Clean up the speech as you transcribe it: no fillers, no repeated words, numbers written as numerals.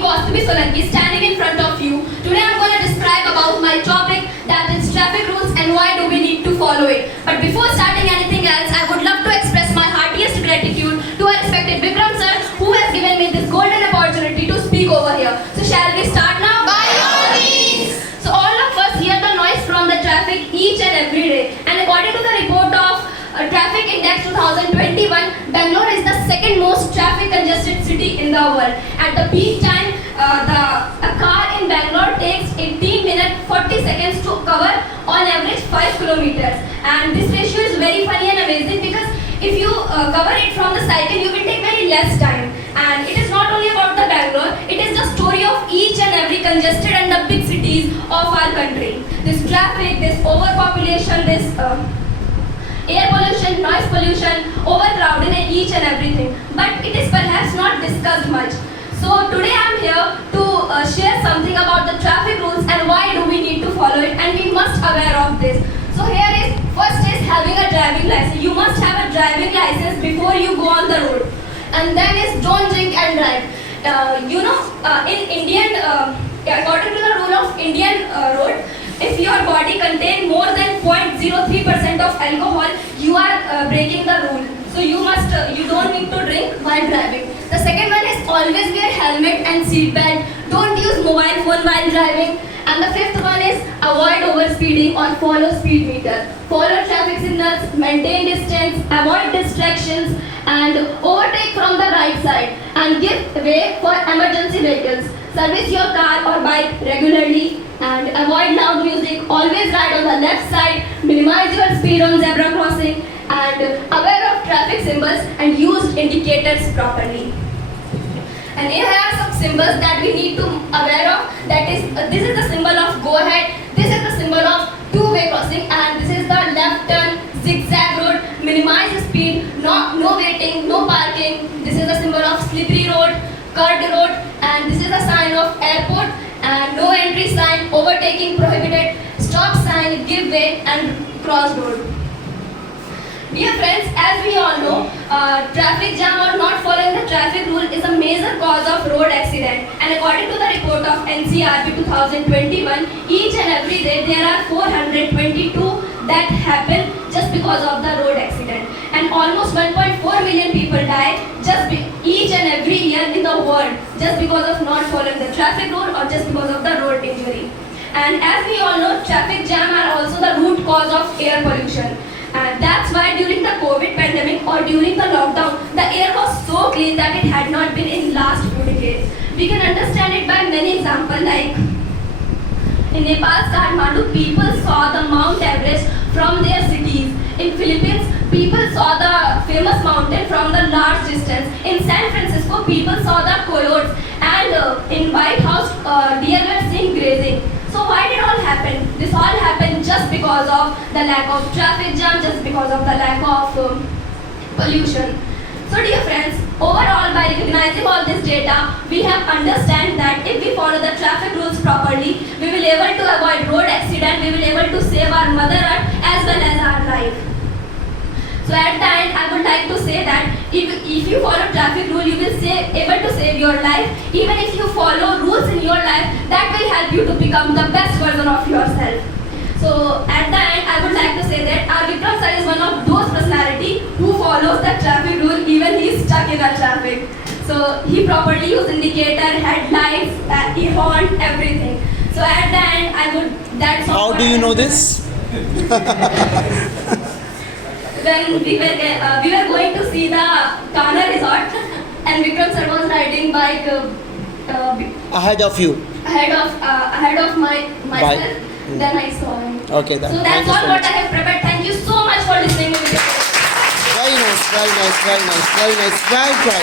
Kaustubi Solanki standing in front of you. Today I'm going to describe about my topic, that is traffic rules and why do we need to follow it. But before starting anything else, I would love to express my heartiest gratitude to our respected Vikram sir, who has given me this golden opportunity to speak over here. So shall we start now? By all means. So all of us hear the noise from the traffic each and every day. And according to the report of Traffic Index 2021, Bangalore is the second most traffic congested city in the world. At the peak time, a car in Bangalore takes 18 minutes 40 seconds to cover on average 5 kilometers. And this ratio is very funny and amazing because if you cover it from the cycle, you will take very less time. And it is not only about the Bangalore, it is the story of each and every congested and the big cities of our country. This traffic, this overpopulation, this air pollution, noise pollution, overcrowding and each and everything. But it is perhaps not discussed much. So today I am here to share something about the traffic rules and why do we need to follow it, and we must aware of this. So here is, first is having a driving license. You must have a driving license before you go on the road. And then is don't drink and drive. In Indian, according to the rule of Indian road, if your body contains more than 0.03% of alcohol, you are breaking the rule. So you don't need to drink while driving. The second one is always wear helmet and seat belt. Don't use mobile phone while driving. And the fifth one is avoid overspeeding or follow speed meter. Follow traffic signals, maintain distance, avoid distractions, and overtake from the right side. And give way for emergency vehicles. Service your car or bike regularly. And avoid loud music. Always ride on the left side. Minimize your speed on zebra crossing. And aware of traffic symbols and use indicators properly. And here are some symbols that we need to aware of. That is, this is the symbol of go ahead. This is the symbol of two-way crossing, and this is the left turn, zigzag road. Minimize speed, no waiting, no parking. This is the symbol of slippery road, curved road, and this is the sign of airport. And no entry sign, overtaking prohibited, stop sign, give way, and cross road. Dear friends, as we all know, traffic jam or not following the traffic rule is a major cause of road accident. And according to the report of NCRB 2021, each and every day there are 422 that happen just because of the road accident. And almost 1.4 million people die each and every year in the world just because of not following the traffic rule or just because of the road injury. And as we all know, traffic jam are also the root cause of air pollution. And that's why during the COVID pandemic or during the lockdown, the air was so clean that it had not been in last few decades. We can understand it by many examples, like in Nepal's Kathmandu, people saw the Mount Everest from their cities. In Philippines, people saw the famous mountain from the large distance. In San Francisco, people saw the coyotes. And in White House, deer were seen grazing. So why did all happen? This all happened just because of the lack of traffic jam, just because of the lack of pollution. So dear friends, overall by recognizing all this data, we have understand that if we follow the traffic rules properly, we will able to avoid road accident, we will able to save our mother earth as well as our life. So at the end, I would like to say that if you follow traffic rule, you will able to save your life. Even if you follow rules in your life, that will help you to become the best version of yourself. So at the end, I would like to say that our Vikram sir is one of those personality who follows the traffic rule even he is stuck in the traffic. So he properly used indicator, headlights, he horn, everything. So at the end, that's all. How do you know this? When we were going to see the Kana Resort, and Vikram sir was riding bike Ahead of you. ahead of myself. Bike. Then I saw him. Okay, then. So Thank that's you all so what much. I have prepared. Thank you so much for listening to me. Very nice, very nice, very nice, very nice. Well tried.